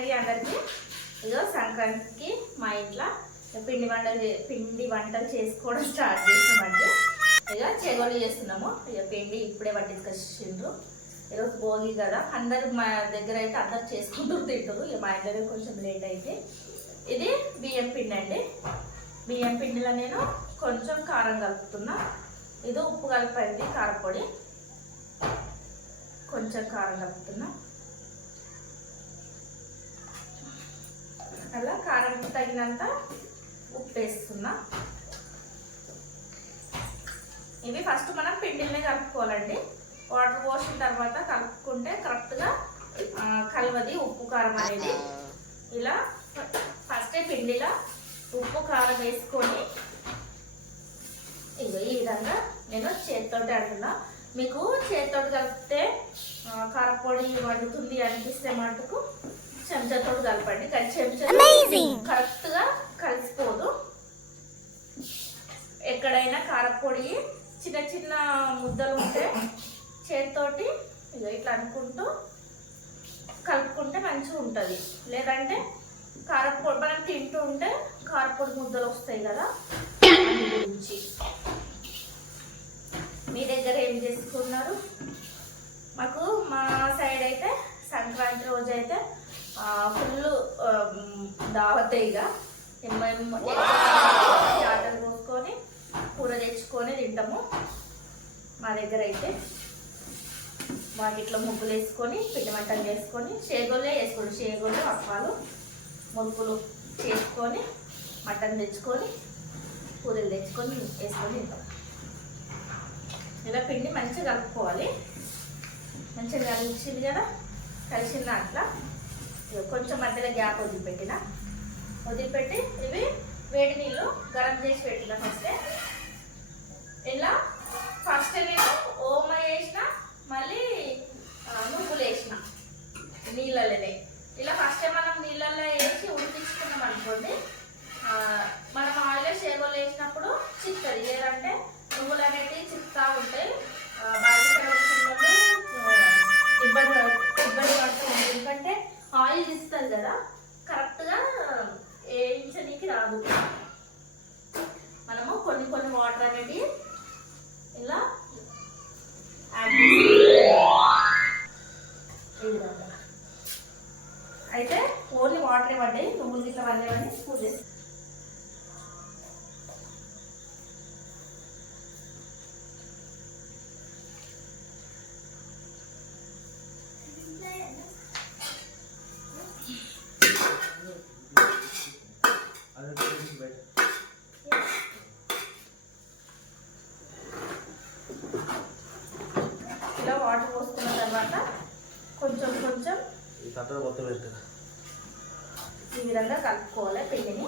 అండి అందరికి ఇదో సంక్రాంతికి మా ఇంట్లో పిండి వంటలు పిండి వంటలు చేసుకోవడం స్టార్ట్ చేసామండి. ఇక చెగోలు చేస్తున్నాము. ఇక పిండి ఇప్పుడే పట్టించుకొచ్చిండ్రు. ఈరోజు భోగి కదా అందరు మా దగ్గర అయితే అందరు చేసుకుంటూ తింటారు ఇక మా ఇంట్లో కొంచెం లేట్ అయితే. ఇది బియ్యం పిండి అండి. బియ్యం పిండిలో నేను కొంచెం కారం కలుపుతున్నా. ఇది ఉప్పు కలిపండి కారపొడి. కొంచెం కారం కలుపుతున్నా. అలా కారం తగినంత ఉప్పు వేస్తున్నా. ఇవి ఫస్ట్ మనం పిండిల్ని కలుపుకోవాలండి. వాటర్ పోసిన తర్వాత కలుపుకుంటే కరెక్ట్గా కలవది ఉప్పు కారం అనేది. ఇలా ఫస్ట్ పిండిలో ఉప్పు కారం వేసుకొని ఇగో ఈ విధంగా నేను చేతితోటి అంటున్నా. మీకు చేతితోటి కలిపితే కారపొడి వండుతుంది అనిపిస్తే మటుకు చెంచాతో కలపండి. కానీ చెంచా కరెక్ట్గా కలిసిపోదు. ఎక్కడైనా కారపొడి చిన్న చిన్న ముద్దలు ఉంటే చేతితోటి ఇట్లా అనుకుంటూ కలుపుకుంటే మంచిగా ఉంటుంది. లేదంటే కారపొడి మనం తింటూ ఉంటే కారపొడి ముద్దలు వస్తాయి కదా దాని గురించి మీ దగ్గర ఏం చేసుకున్నారు మాకు మా సైడ్ అయితే సంక్రాంతి రోజు అయితే ఫుల్ దావతే ఇక మేము ఆటలు పోసుకొని కూర తెచ్చుకొని తింటాము. మా దగ్గర అయితే వాటిట్లో ముగ్గులు వేసుకొని పిండి వంటలు చేసుకొని షేగోళ్ళే వేసుకోండి షేగోళ్ళు అప్పాలు ముగ్గులు చేసుకొని మటన్ తెచ్చుకొని కూరలు తెచ్చుకొని వేసుకొని తింటాం. ఇలా పిండి మంచిగా కలుపుకోవాలి. మంచిగా కలిసింది కదా? కలిసిన దాంట్లో కొంచెం మధ్యలో గ్యాప్ వదిలిపెట్టిన. వదిలిపెట్టి ఇవి వేడి నీళ్ళు గరం చేసి పెట్టిన ఫస్టే. ఇలా ఫస్ట్ నేను ఓమ వేసిన మళ్ళీ నువ్వులు వేసిన నీళ్ళలోనే. ఇలా ఫస్ట్ మనం నీళ్ళల్లో వేసి ఉడికించుకున్నాం అనుకోండి మనం ఆయిల్లో షేగోలు వేసినప్పుడు చిక్కది. లేదంటే నువ్వులు అనేవి చిక్తా ఉంటాయి ఇబ్బంది ఇబ్బంది పడుతూ ఉంటుంది ఎందుకంటే ఆయిల్ ఇస్తుంది కదా కరెక్ట్గా వేయించడానికి రాదు. మనము కొన్ని కొన్ని వాటర్ అనేది ఇలా. అయితే ఓన్లీ వాటర్ ఇవ్వండి. నువ్వులు గిట్ల పడలేవని పూజ చేస్తాం ఇలా వాటర్ పోసుకున్న తర్వాత కొంచెం కొంచెం ఈ తట్టలు మొత్తం పెట్టు ఈ విధంగా కలుపుకోవాలి పిండిని.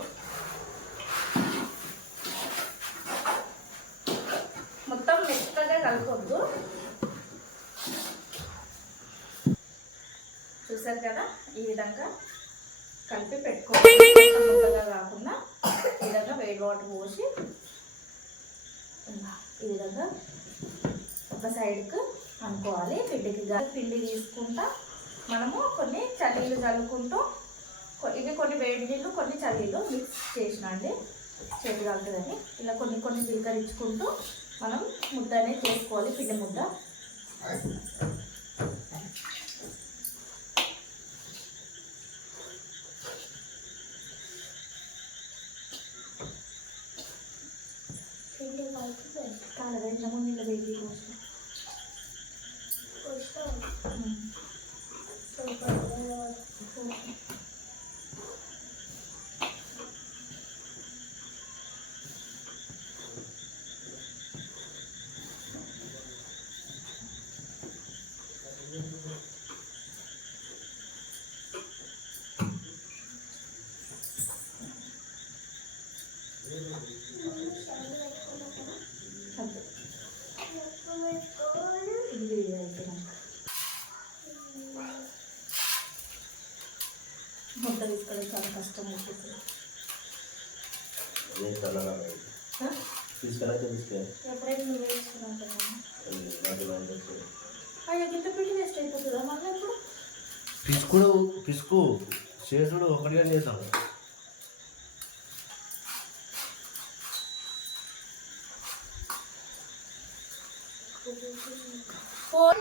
మొత్తం మెత్తగా కలపొద్దు చూసారు కదా ఈ విధంగా కలిపి పెట్టుకోవాలి. కాకుండా ఈ విధంగా వేడి వాటర్ పోసి ఈ విధంగా ఒక సైడ్కి అనుకోవాలి. పిండికి పిండి తీసుకుంటా మనము కొన్ని చల్లీలు చల్లుకుంటూ ఇవి కొన్ని వేడి నీళ్ళు కొన్ని చల్లీలు మిక్స్ చేసిన అండి. చేతి కలుగుతుందని ఇలా కొన్ని కొన్ని జీలకరించుకుంటూ మనం ముద్ద అనేది చేసుకోవాలి పిండి ముద్ద. పిండి కలిపి కాలదా ఇంత ముందు ఇలా వేడి కోసం అంతే ఇది అయిపోయినాక ముద్ద తీసుకోవడం చాలా కష్టం అవుతుంది నేను తీసుకెళ్ళా తీసుకెళ్ళి ఎప్పుడైనా నువ్వు కదా గింత పిండి వేస్ట్ అయిపోతుందా మళ్ళీ ఇప్పుడు పిసుకుడు పిసుకు చేసుడు ఒకటిగా చేద్దాం ఫోన్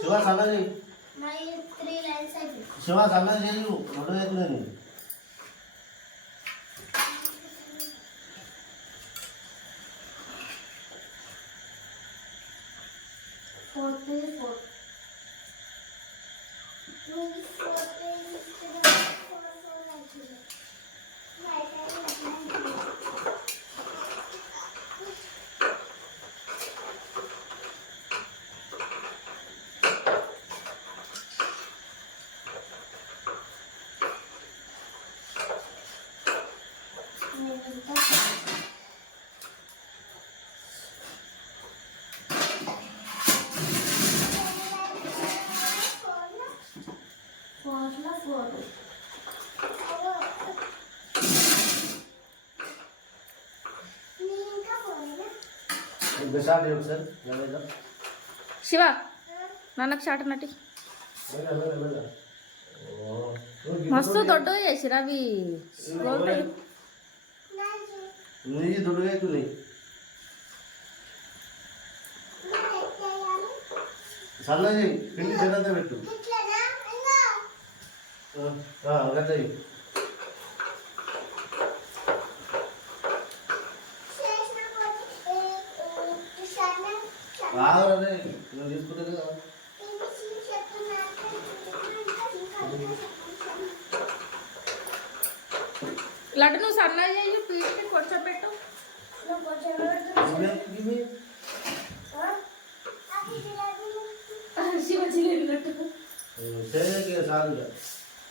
శివ సన్నది శివ సన్నది చేయు రెండు అవుతున్నాయి ఇంకా స్టార్ట్ చేయండి సార్ మెల్లగా. శివ నాన్నకు షాట్ నటి. మస్తు దొడ్డు దుడ్డు అవుతుంది సన్నది పిండి పెట్టు. రాగలనే నువ్వు తీసుకుంటే కదా లడ్డు నువ్వు సన్నగా చేయి ఇవే, ఇవే. శివ చాలు ఇక.